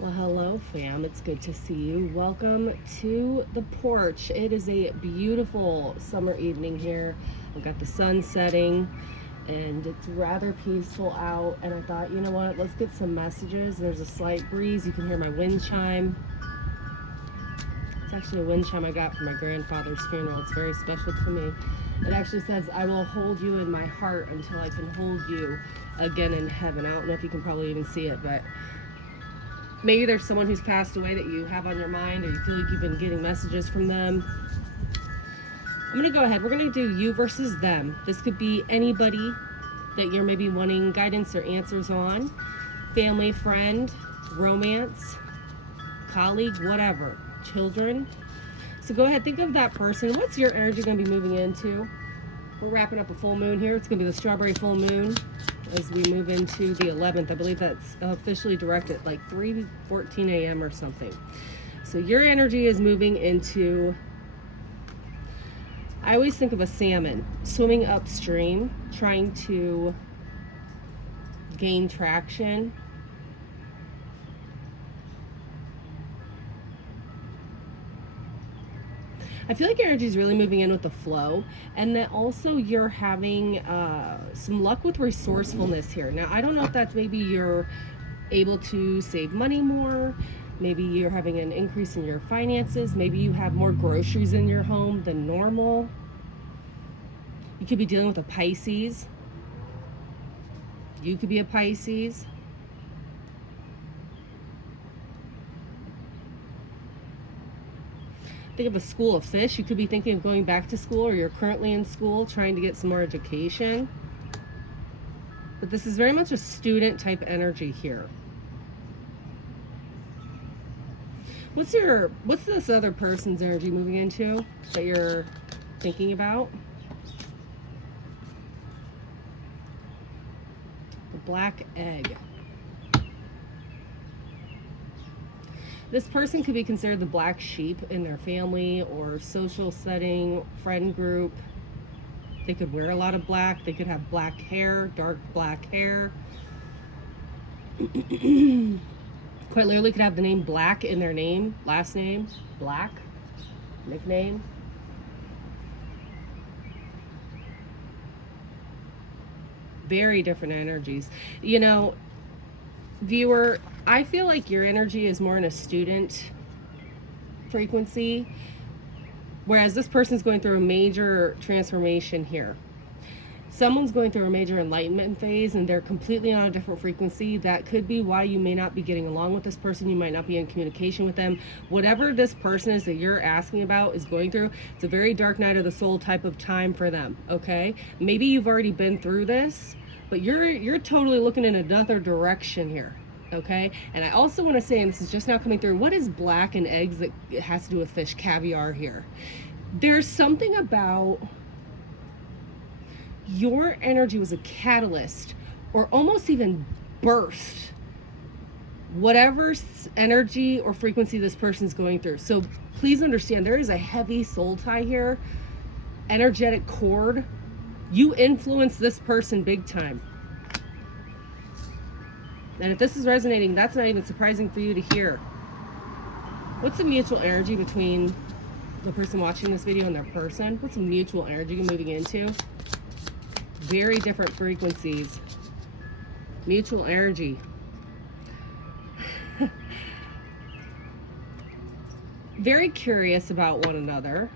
Well, hello, fam. It's good to see you. Welcome to the porch. It is a beautiful summer evening here. I've got the sun setting and it's rather peaceful out. And I thought, you know what? Let's get some messages. There's a slight breeze. You can hear my wind chime. It's actually a wind chime I got from my grandfather's funeral. It's very special to me. It actually says, I will hold you in my heart until I can hold you again in heaven. I don't know if you can probably even see it, but maybe there's someone who's passed away that you have on your mind, or you feel like you've been getting messages from them. I'm going to go ahead. We're going to do you versus them. This could be anybody that you're maybe wanting guidance or answers on. Family, friend, romance, colleague, whatever. Children. So go ahead, think of that person. What's your energy going to be moving into? We're wrapping up a full moon here. It's going to be the strawberry full moon as we move into the 11th. I believe that's officially directed like 3:14 a.m. or something. So your energy is moving into, I always think of a salmon swimming upstream, trying to gain traction. I feel like your energy is really moving in with the flow, and that also you're having some luck with resourcefulness here. Now, I don't know if that's maybe you're able to save money more, maybe you're having an increase in your finances, maybe you have more groceries in your home than normal. You could be dealing with a Pisces. You could be a Pisces. Think of a school of fish. You could be thinking of going back to school, or you're currently in school trying to get some more education. But this is very much a student type energy here. What's this other person's energy moving into that you're thinking about? The black egg. This person could be considered the black sheep in their family or social setting, friend group. They could wear a lot of black. They could have black hair, dark black hair. Quite literally could have the name Black in their name, last name, Black, nickname. Very different energies. You know, viewer, I feel like your energy is more in a student frequency, whereas this person's going through a major transformation here. Someone's going through a major enlightenment phase and they're completely on a different frequency. That could be why you may not be getting along with this person. You might not be in communication with them. Whatever this person is that you're asking about is going through, it's a very dark night of the soul type of time for them, okay? Maybe you've already been through this, but you're totally looking in another direction here, okay? And I also want to say, and this is just now coming through, what is black and eggs that has to do with fish, caviar here? There's something about your energy was a catalyst or almost even burst whatever energy or frequency this person's going through. So please understand, there is a heavy soul tie here, energetic cord. You influence this person big time. And if this is resonating, that's not even surprising for you to hear. What's the mutual energy between the person watching this video and their person? What's the mutual energy moving into? Very different frequencies. Mutual energy. Very curious about one another.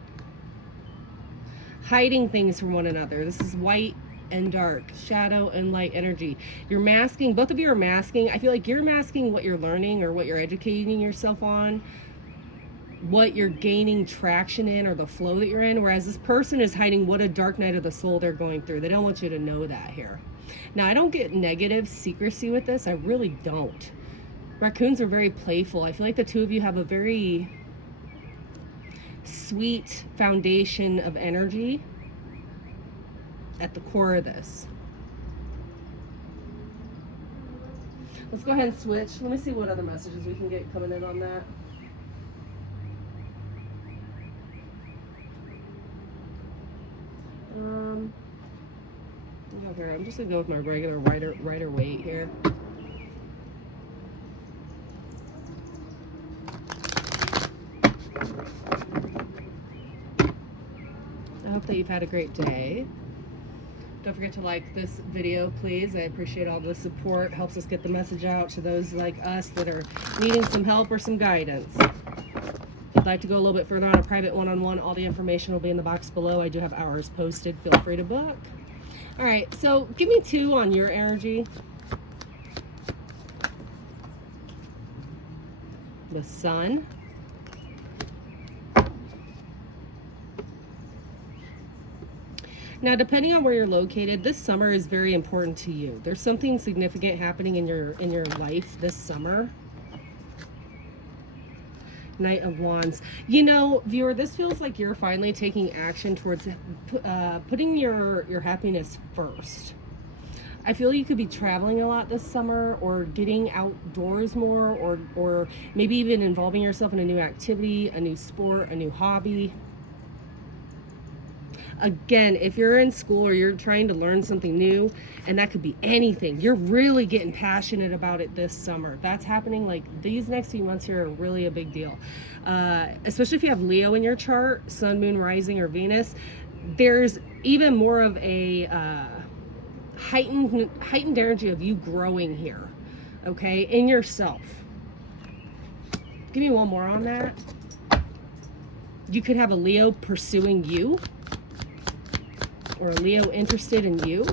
Hiding things from one another. This is white and dark, shadow and light energy. You're masking, both of you are masking. I feel like you're masking what you're learning or what you're educating yourself on, what you're gaining traction in or the flow that you're in, whereas this person is hiding what a dark night of the soul they're going through. They don't want you to know that here. Now, I don't get negative secrecy with this. I really don't. Raccoons are very playful. I feel like the two of you have a very sweet foundation of energy at the core of this. Let's go ahead and switch. Let me see what other messages we can get coming in on that. Okay, I'm just gonna go with my regular Rider weight here. hope that you've had a great day. Don't forget to like this video, please. I appreciate all the support. Helps us get the message out to those like us that are needing some help or some guidance. If you'd like to go a little bit further on a private one-on-one, all the information will be in the box below. I do have hours posted. Feel free to book. All right, so give me 2 on your energy. The Sun. Now, depending on where you're located, this summer is very important to you. There's something significant happening in your life this summer. Knight of Wands. You know, viewer, this feels like you're finally taking action towards putting your happiness first. I feel you could be traveling a lot this summer, or getting outdoors more, or maybe even involving yourself in a new activity, a new sport, a new hobby. Again, if you're in school or you're trying to learn something new, and that could be anything, you're really getting passionate about it this summer. That's happening. Like, these next few months here are really a big deal. Especially if you have Leo in your chart, Sun, Moon, Rising, or Venus, there's even more of a heightened energy of you growing here, okay, in yourself. Give me one more on that. You could have a Leo pursuing you, or Leo interested in you.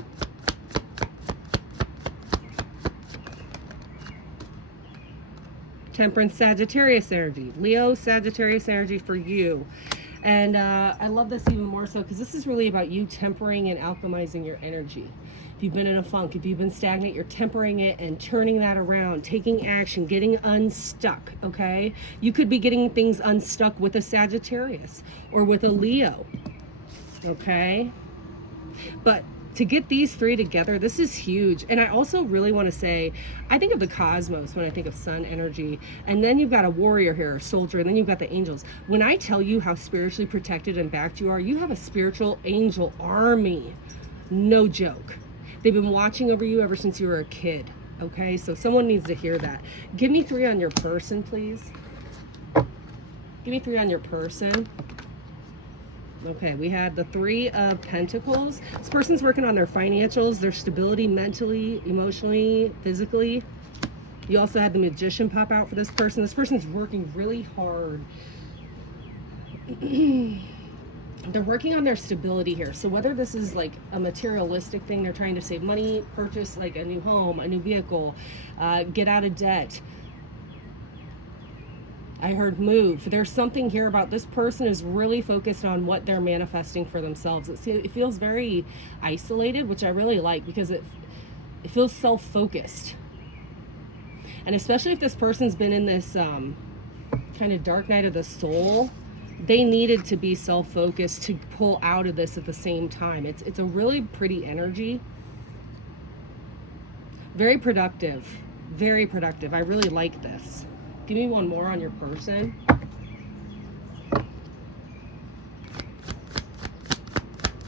Temperance, Sagittarius energy. Leo, Sagittarius energy for you. And I love this even more so because this is really about you tempering and alchemizing your energy. If you've been in a funk, if you've been stagnant, you're tempering it and turning that around, taking action, getting unstuck, okay? You could be getting things unstuck with a Sagittarius or with a Leo, okay? But to get these 3 together, this is huge. And I also really want to say, I think of the cosmos when I think of Sun energy. And then you've got a warrior here, a soldier, and then you've got the angels. When I tell you how spiritually protected and backed you are, you have a spiritual angel army. No joke. They've been watching over you ever since you were a kid. Okay, so someone needs to hear that. Give me 3 on your person, please. Give me 3 on your person. Okay, we had the 3 of Pentacles. This person's working on their financials, their stability mentally, emotionally, physically. You also had the Magician pop out for this person. This person's working really hard. They're working on their stability here. So whether this is like a materialistic thing, they're trying to save money, purchase like a new home, a new vehicle, get out of debt. I heard move. There's something here about this person is really focused on what they're manifesting for themselves. It feels very isolated, which I really like because it feels self-focused. And especially if this person's been in this kind of dark night of the soul, they needed to be self-focused to pull out of this at the same time. It's a really pretty energy. Very productive. Very productive. I really like this. Give me one more on your person.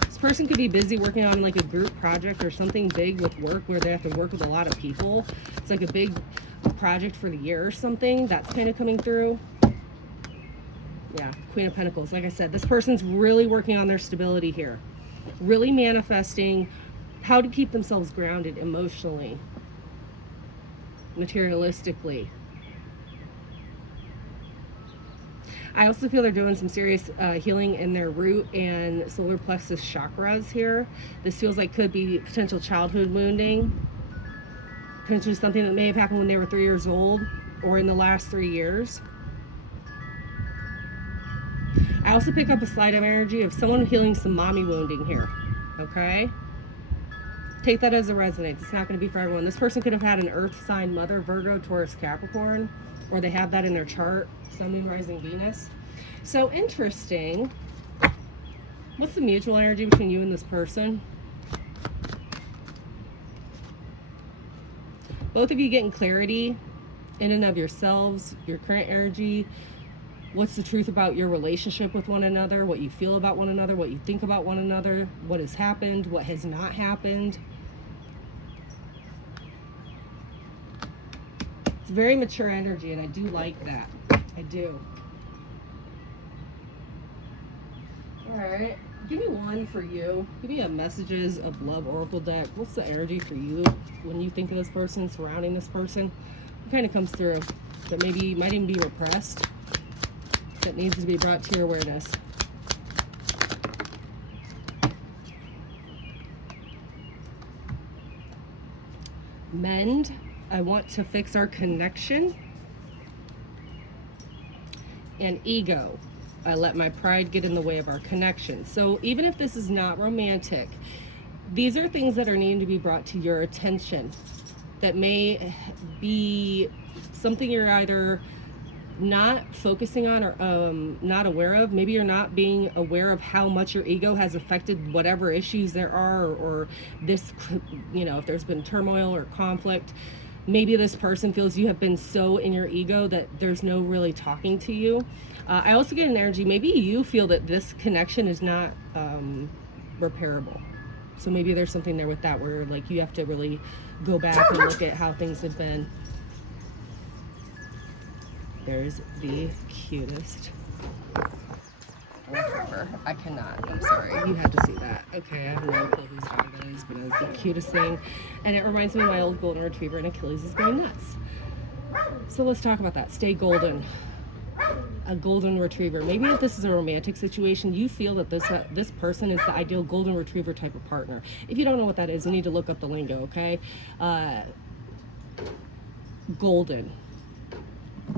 This person could be busy working on like a group project or something big with work where they have to work with a lot of people. It's like a big project for the year or something. That's kind of coming through. Yeah, Queen of Pentacles. Like I said, this person's really working on their stability here. Really manifesting how to keep themselves grounded emotionally, materialistically. I also feel they're doing some serious healing in their root and solar plexus chakras here. This feels like could be potential childhood wounding. Potentially something that may have happened when they were 3 years old or in the last 3 years. I also pick up a slight of energy of someone healing some mommy wounding here, okay? Take that as a resonates. It's not going to be for everyone. This person could have had an earth sign mother, Virgo, Taurus, Capricorn, or they have that in their chart, Sun, Moon, Rising, Venus. So interesting. What's the mutual energy between you and this person? Both of you getting clarity in and of yourselves, your current energy. What's the truth about your relationship with one another, what you feel about one another, what you think about one another, what has happened, what has not happened. It's very mature energy, and I do like that. I do. All right. Give me one for you. Give me a Messages of Love Oracle deck. What's the energy for you when you think of this person, surrounding this person? What kind of comes through that maybe might even be repressed, that needs to be brought to your awareness? Mend. I want to fix our connection. And ego. I let my pride get in the way of our connection. So even if this is not romantic, these are things that are needing to be brought to your attention that may be something you're either not focusing on or not aware of. Maybe you're not being aware of how much your ego has affected whatever issues there are, or this, you know, if there's been turmoil or conflict. Maybe this person feels you have been so in your ego that there's no really talking to you. I also get an energy, maybe you feel that this connection is not repairable. So maybe there's something there with that where like you have to really go back and look at how things have been. There's the cutest retriever. I cannot. I'm sorry. You had to see that. Okay, I have no clue whose dog it is, but it's the cutest thing. And it reminds me of my old golden retriever, and Achilles is going nuts. So let's talk about that. Stay golden. A golden retriever. Maybe if this is a romantic situation, you feel that this person is the ideal golden retriever type of partner. If you don't know what that is, you need to look up the lingo, okay? Golden.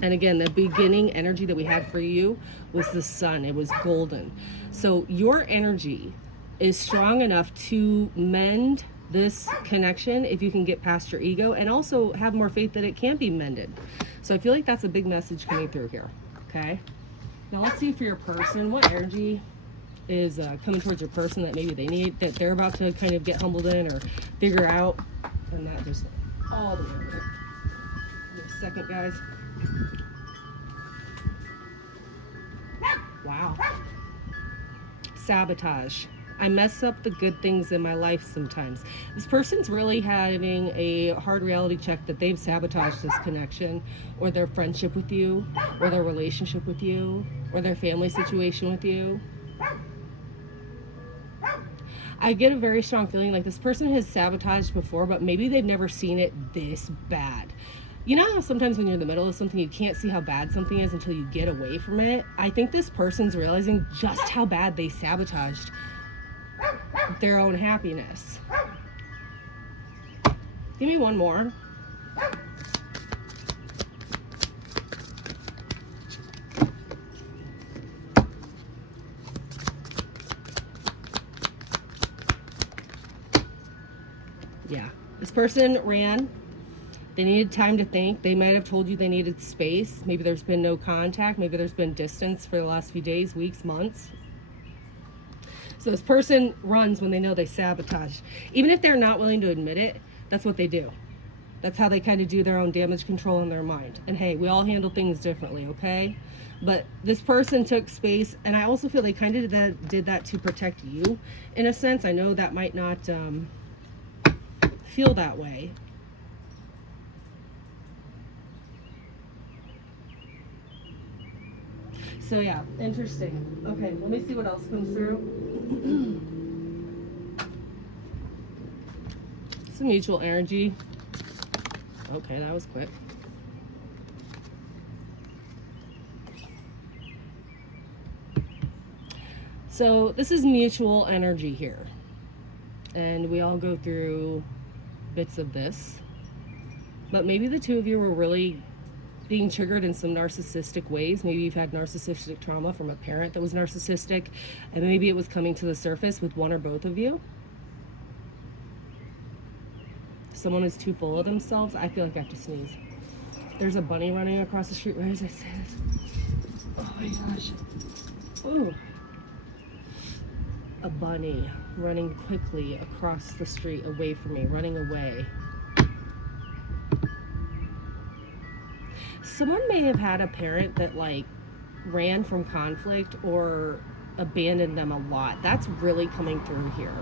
And again, the beginning energy that we had for you was the sun. It was golden. So your energy is strong enough to mend this connection if you can get past your ego and also have more faith that it can be mended. So I feel like that's a big message coming through here. Okay. Now let's see for your person, what energy is coming towards your person that maybe they need, that they're about to kind of get humbled in or figure out. And that just all the way over. Give me a second, guys. Wow. Sabotage. I mess up the good things in my life sometimes. This person's really having a hard reality check that they've sabotaged this connection, or their friendship with you, or their relationship with you, or their family situation with you. I get a very strong feeling like this person has sabotaged before, but maybe they've never seen it this bad. You know how sometimes when you're in the middle of something, you can't see how bad something is until you get away from it? I think this person's realizing just how bad they sabotaged their own happiness. Give me one more. Yeah, this person ran. They needed time to think. They might have told you they needed space. Maybe there's been no contact. Maybe there's been distance for the last few days, weeks, months. So this person runs when they know they sabotage. Even if they're not willing to admit it, that's what they do. That's how they kind of do their own damage control in their mind. And hey, we all handle things differently, okay? But this person took space, and I also feel they kind of did that to protect you in a sense. I know that might not feel that way. So yeah, interesting. Okay, let me see what else comes through. Some mutual energy. Okay, that was quick. So this is mutual energy here. And we all go through bits of this. But maybe the two of you were really being triggered in some narcissistic ways. Maybe you've had narcissistic trauma from a parent that was narcissistic, and maybe it was coming to the surface with one or both of you. Someone is too full of themselves. I feel like I have to sneeze. There's a bunny running across the street. Where does it say this? Oh my gosh. Oh. A bunny running quickly across the street away from me, running away. Someone may have had a parent that like ran from conflict or abandoned them a lot. That's really coming through here.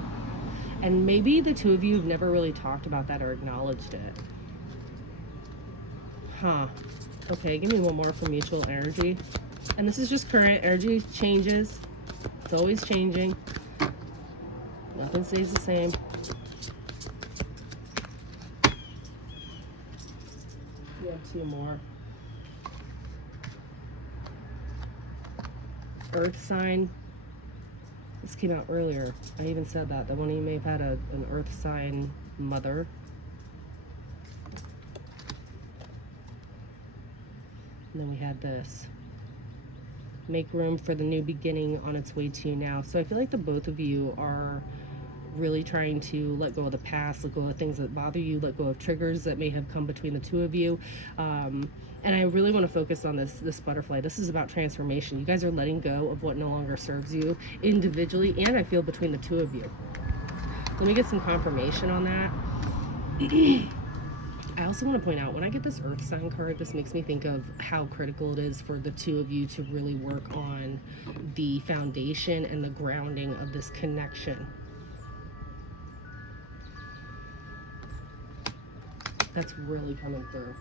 And maybe the two of you have never really talked about that or acknowledged it. Huh. Okay, give me one more for mutual energy. And this is just current. Energy changes. It's always changing. Nothing stays the same. We have two more. Earth sign. This came out earlier. I even said that one of you may have had an earth sign mother. And then we had this. Make room for the new beginning on its way to you now. So I feel like the both of you are really trying to let go of the past, let go of things that bother you, let go of triggers that may have come between the two of you. And I really want to focus on this butterfly. This is about transformation. You guys are letting go of what no longer serves you individually, and I feel between the two of you. Let me get some confirmation on that. I also want to point out, when I get this earth sign card, this makes me think of how critical it is for the two of you to really work on the foundation and the grounding of this connection. That's really coming through.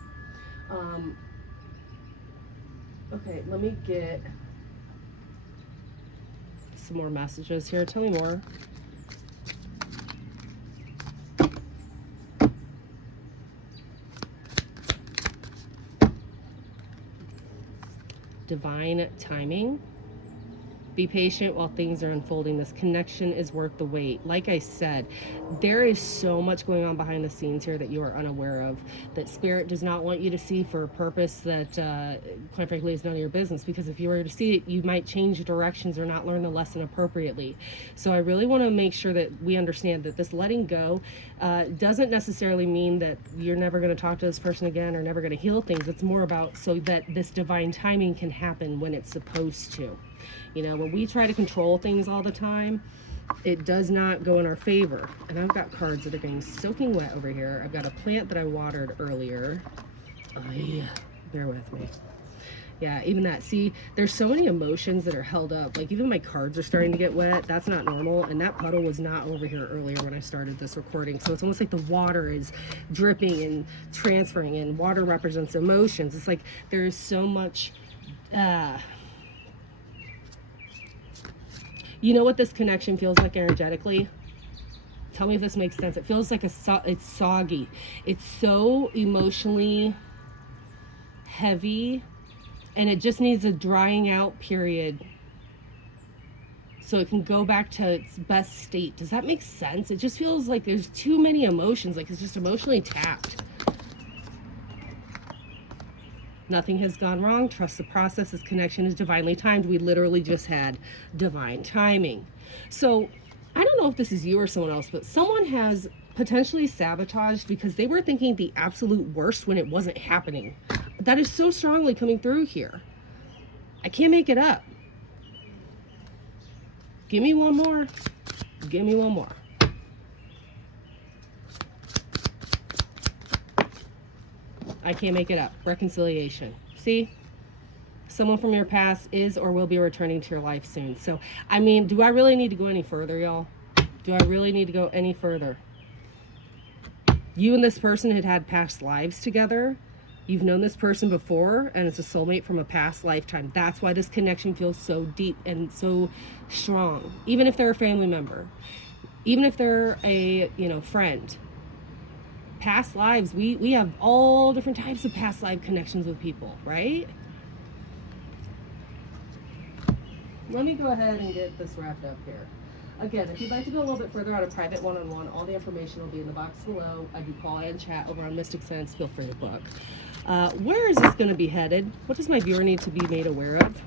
Okay, let me get some more messages here. Tell me more. Divine timing. Be patient while things are unfolding. This connection is worth the wait. Like I said, there is so much going on behind the scenes here that you are unaware of, that Spirit does not want you to see for a purpose that, quite frankly, is none of your business. Because if you were to see it, you might change directions or not learn the lesson appropriately. So I really want to make sure that we understand that this letting go doesn't necessarily mean that you're never going to talk to this person again or never going to heal things. It's more about so that this divine timing can happen when it's supposed to. You know, when we try to control things all the time, it does not go in our favor. And I've got cards that are getting soaking wet over here. I've got a plant that I watered earlier. Oh, yeah. Bear with me. Yeah, even that. See, there's so many emotions that are held up. Like, even my cards are starting to get wet. That's not normal. And that puddle was not over here earlier when I started this recording. So it's almost like the water is dripping and transferring, and water represents emotions. It's like there's so much... You know what this connection feels like energetically? Tell me if this makes sense. It feels like it's soggy. It's so emotionally heavy, and it just needs a drying out period so it can go back to its best state. Does that make sense? It just feels like there's too many emotions, like it's just emotionally tapped. Nothing has gone wrong. Trust the process. This connection is divinely timed. We literally just had divine timing. So I don't know if this is you or someone else, but someone has potentially sabotaged because they were thinking the absolute worst when it wasn't happening. That is so strongly coming through here. I can't make it up. Give me one more. Give me one more. I can't make it up. Reconciliation. See? Someone from your past is or will be returning to your life soon. So, I mean, do I really need to go any further, y'all? Do I really need to go any further? You and this person had past lives together. You've known this person before, and it's a soulmate from a past lifetime. That's why this connection feels so deep and so strong. Even if they're a family member. Even if they're a, friend. Past lives, we have all different types of past life connections with people, right? Let me go ahead and get this wrapped up here. Again, if you'd like to go a little bit further on a private one-on-one, all the information will be in the box below. I do call and chat over on Mystic Sense. Feel free to book. Where is this going to be headed? What does my viewer need to be made aware of?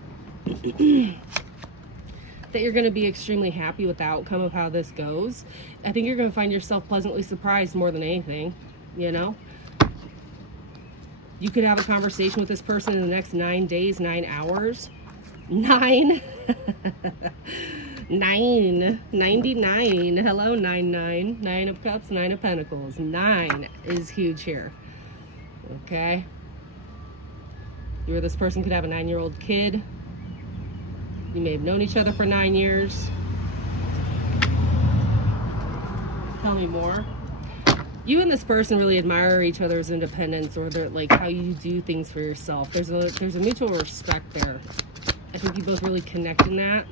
That you're going to be extremely happy with the outcome of how this goes. I think you're going to find yourself pleasantly surprised more than anything, You could have a conversation with this person in the next 9 days, 9 hours. 9. 99. Hello, 99. 9 of Cups, 9 of Pentacles. 9 is huge here. Okay? You or this person could have a 9-year-old kid. You may have known each other for 9 years. Tell me more. You and this person really admire each other's independence, or like how you do things for yourself. There's a mutual respect there. I think you both really connect in that.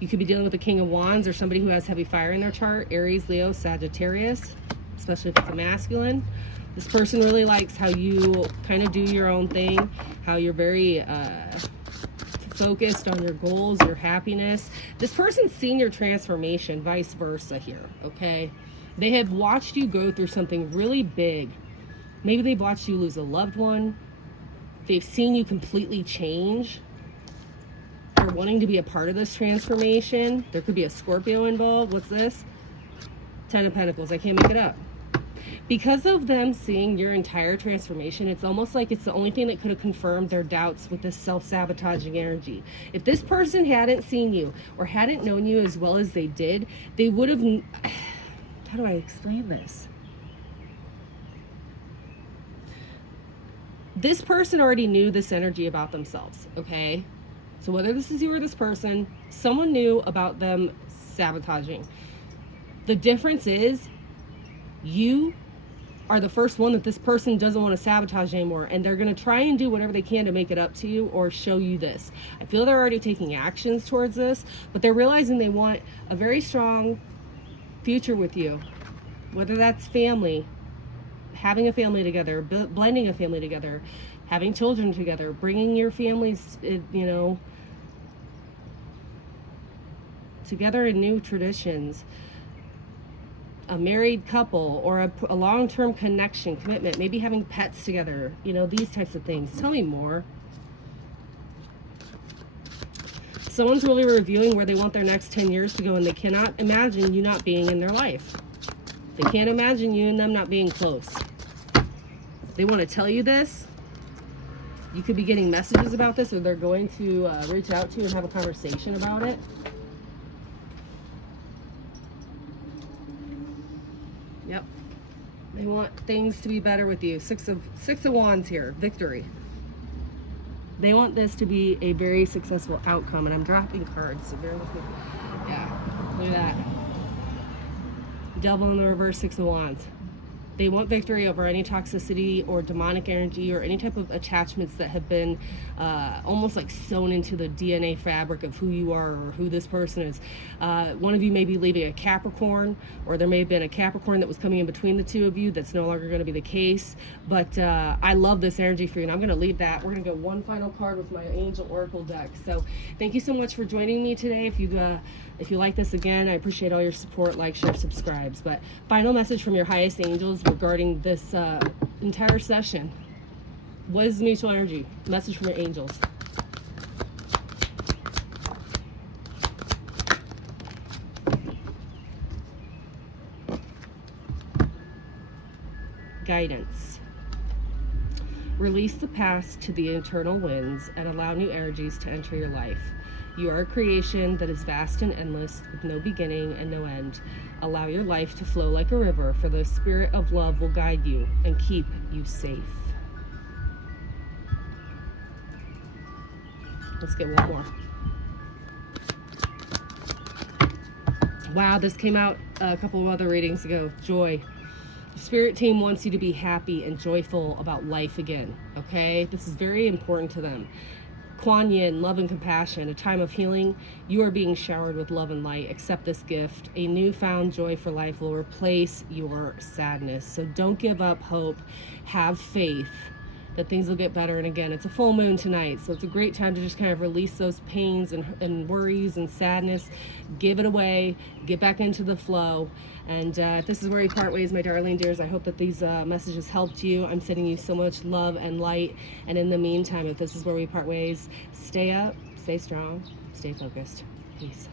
You could be dealing with the King of Wands or somebody who has heavy fire in their chart, Aries, Leo, Sagittarius, especially if it's a masculine. This person really likes how you kind of do your own thing, how you're very focused on your goals, your happiness. This person's seen your transformation, vice versa here, okay? They have watched you go through something really big. Maybe they've watched you lose a loved one. They've seen you completely change. They're wanting to be a part of this transformation. There could be a Scorpio involved. What's this? 10 of Pentacles. I can't make it up. Because of them seeing your entire transformation, it's almost like it's the only thing that could have confirmed their doubts with this self-sabotaging energy. If this person hadn't seen you or hadn't known you as well as they did, they would have... How do I explain this? This person already knew this energy about themselves, okay? So whether this is you or this person, someone knew about them sabotaging. The difference is you are the first one that this person doesn't want to sabotage anymore, and they're going to try and do whatever they can to make it up to you or show you this. I feel they're already taking actions towards this, but they're realizing they want a very strong future with you, whether that's family, having a family together, blending a family together, having children together, bringing your families, together in new traditions, a married couple, or a long-term connection, commitment, maybe having pets together, these types of things. Tell me more. Someone's really reviewing where they want their next 10 years to go, and they cannot imagine you not being in their life. They can't imagine you and them not being close. They want to tell you this. You could be getting messages about this, or they're going to reach out to you and have a conversation about it. Yep. They want things to be better with you. Six of Wands here. Victory. They want this to be a very successful outcome, and I'm dropping cards, so bear with me. Yeah, look at that. Devil in the reverse, 6 of Wands. They want victory over any toxicity or demonic energy or any type of attachments that have been almost like sewn into the DNA fabric of who you are or who this person is. One of you may be leaving a Capricorn, or there may have been a Capricorn that was coming in between the two of you. That's no longer going to be the case. But I love this energy for you, and I'm going to leave that. We're going to go one final card with my Angel Oracle deck. So thank you so much for joining me today. If you like this, again, I appreciate all your support, like, share, subscribes. But final message from your highest angels regarding this entire session. What is the mutual energy? Message from your angels. Guidance. Release the past to the eternal winds and allow new energies to enter your life. You are a creation that is vast and endless, with no beginning and no end. Allow your life to flow like a river, for the spirit of love will guide you and keep you safe. Let's get one more. Wow, this came out a couple of other readings ago. Joy. The spirit team wants you to be happy and joyful about life again, okay? This is very important to them. Kuan Yin, love and compassion, a time of healing. You are being showered with love and light. Accept this gift. A newfound joy for life will replace your sadness. So don't give up hope. Have faith that things will get better. And again, it's a full moon tonight, so it's a great time to just kind of release those pains and worries and sadness. Give it away. Get back into the flow. And if this is where we part ways, my darling dears, I hope that these messages helped you. I'm sending you so much love and light. And in the meantime, if this is where we part ways, stay up, stay strong, stay focused. Peace.